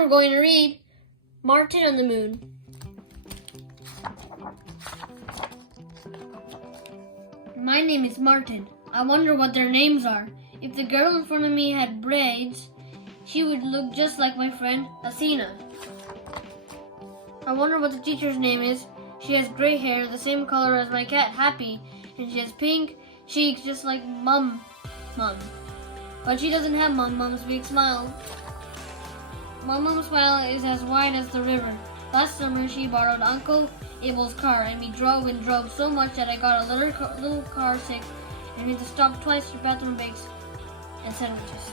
we're going to read Martin on the Moon. My name is Martin. I wonder what their names are. If the girl in front of me had braids, she would look just like my friend Asina. I wonder what the teacher's name is. She has gray hair, the same color as my cat Happy, and she has pink cheeks just like Mum. But she doesn't have Mum's big smile. Mum's smile is as wide as the river. Last summer, she borrowed Uncle Abel's car, and we drove and drove so much that I got a little car sick, and we had to stop twice for bathroom breaks and sandwiches.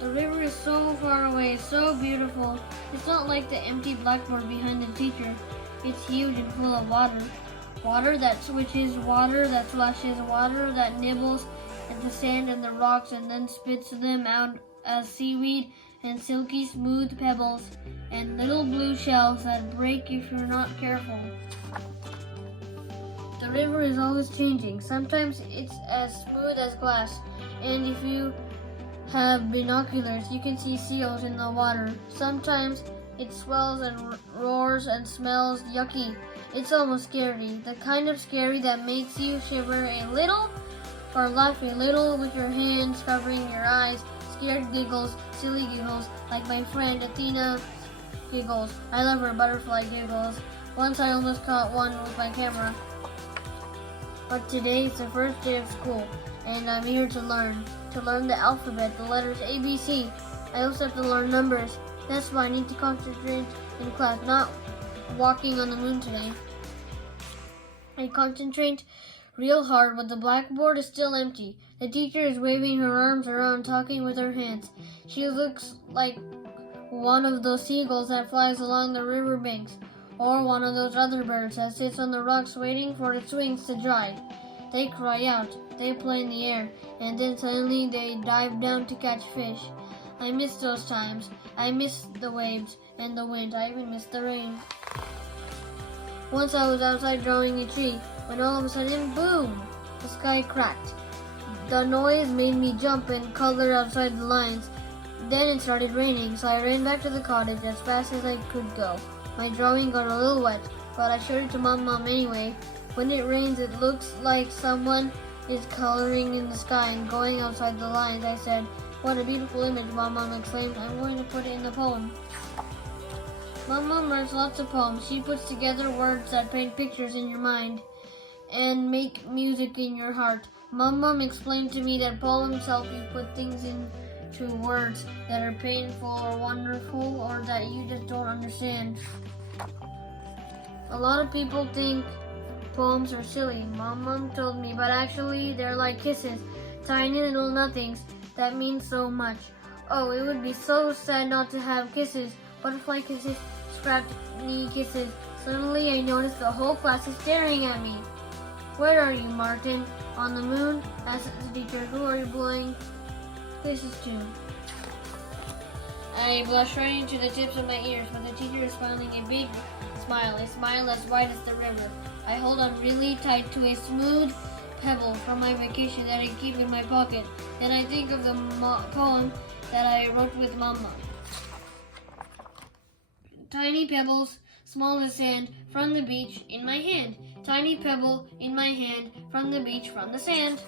The river is so far away, so beautiful. It's not like the empty blackboard behind the teacher. It's huge and full of water. Water that switches, water that splashes, water that nibbles at the sand and the rocks and then spits them out as seaweed and silky smooth pebbles and little blue shells that break if you're not careful. The river is always changing. Sometimes it's as smooth as glass, and if you have binoculars, you can see seals in the water. Sometimes it swells and roars and smells yucky. It's almost scary, the kind of scary that makes you shiver a little or laugh a little with your hands covering your eyes. Scared giggles, silly giggles, like my friend Athena giggles. I love her butterfly giggles. Once I almost caught one with my camera. But today is the first day of school, and I'm here to learn the alphabet, the letters ABC. I also have to learn numbers. That's why I need to concentrate in class, not walking on the moon today. I concentrate real hard, but the blackboard is still empty. The teacher is waving her arms around, talking with her hands. She looks like one of those seagulls that flies along the river banks, or one of those other birds that sits on the rocks waiting for its wings to dry. They cry out, they play in the air, and then suddenly they dive down to catch fish. I miss those times. I miss the waves and the wind. I even miss the rain. Once I was outside drawing a tree, when all of a sudden, boom! The sky cracked. The noise made me jump and color outside the lines. Then it started raining, so I ran back to the cottage as fast as I could go. My drawing got a little wet, but I showed it to Mom anyway. When it rains, it looks like someone is coloring in the sky and going outside the lines. I said, "What a beautiful image," Mom exclaimed. "I'm going to put it in the poem." Mom writes lots of poems. She puts together words that paint pictures in your mind and make music in your heart. Mom explained to me that poems help you put things into words that are painful or wonderful or that you just don't understand. A lot of people think poems are silly, Mom told me, but actually they're like kisses, tiny little nothings that mean so much. Oh, it would be so sad not to have kisses, butterfly kisses, scratched knee kisses. Suddenly I noticed the whole class is staring at me. "Where are you, Martin?" "On the moon," asked the teacher. "Who are you blowing kisses to?" I blushed right into the tips of my ears, but the teacher is smiling a big smile, a smile as wide as the river. I hold on really tight to a smooth pebble from my vacation that I keep in my pocket. Then I think of the poem that I wrote with Mama. Tiny pebbles, small as sand, from the beach in my hand. Tiny pebble in my hand, from the beach, from the sand.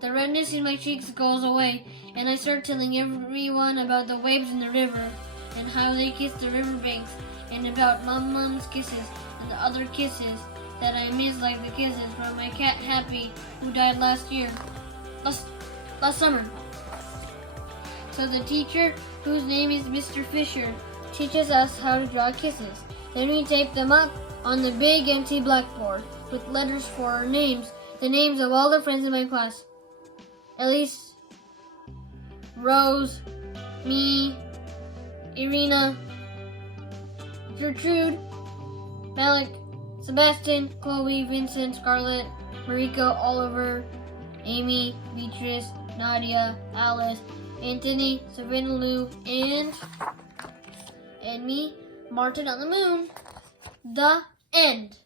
The redness in my cheeks goes away, and I start telling everyone about the waves in the river, and how they kiss the riverbanks, and about Mom's kisses, and the other kisses that I miss, like the kisses from my cat Happy, who died last summer. So the teacher, whose name is Mr. Fisher, teaches us how to draw kisses. Then we tape them up on the big empty blackboard with letters for our names, the names of all the friends in my class. Elise, Rose, me, Irina, Gertrude, Malik, Sebastian, Chloe, Vincent, Scarlett, Mariko, Oliver, Amy, Beatrice, Nadia, Alice, Anthony, Savannah Lou, and me, Martin on the Moon. The end.